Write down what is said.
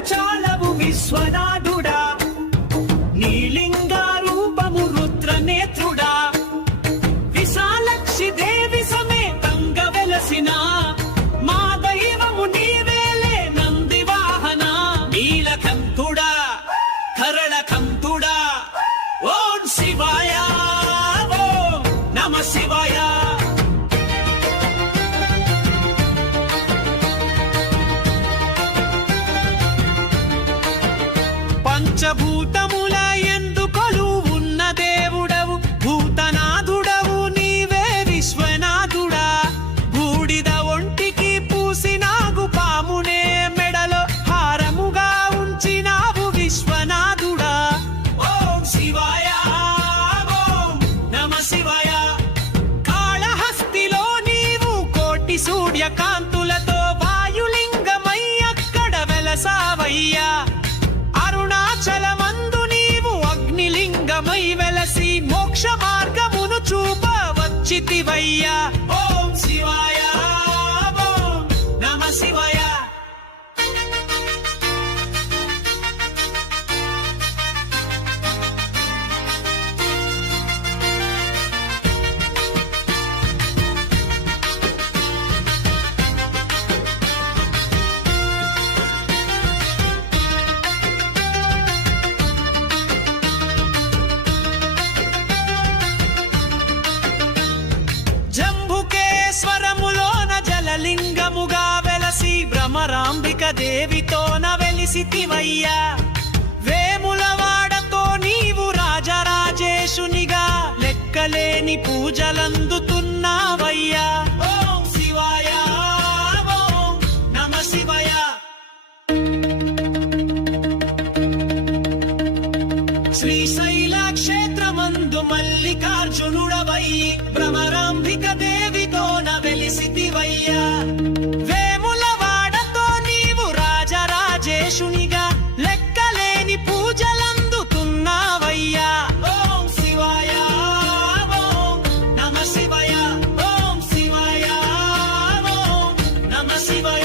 చాలవు విశ్వనాథుడా. నీలింగ రూపము రుద్రనేత్రుడా. విశాలక్షి దేవి సమేతంగా వెలసినా. పంచభూతములు వచ్చితివయ్యా ఓం శివాయ ఓం నమ శివాయ. వెలసి భ్రమరాంబిక దేవితోన వెలిసితివయ్యా. వేములవాడతో నీవు రాజరాజేశునిగా లెక్కలేని పూజలందుతున్నావయ్యా. ఓం శివాయ ఓం నమ శివాయ. Srisaila క్షేత్రమందు మల్లికార్జునుడవై Bhramara See vai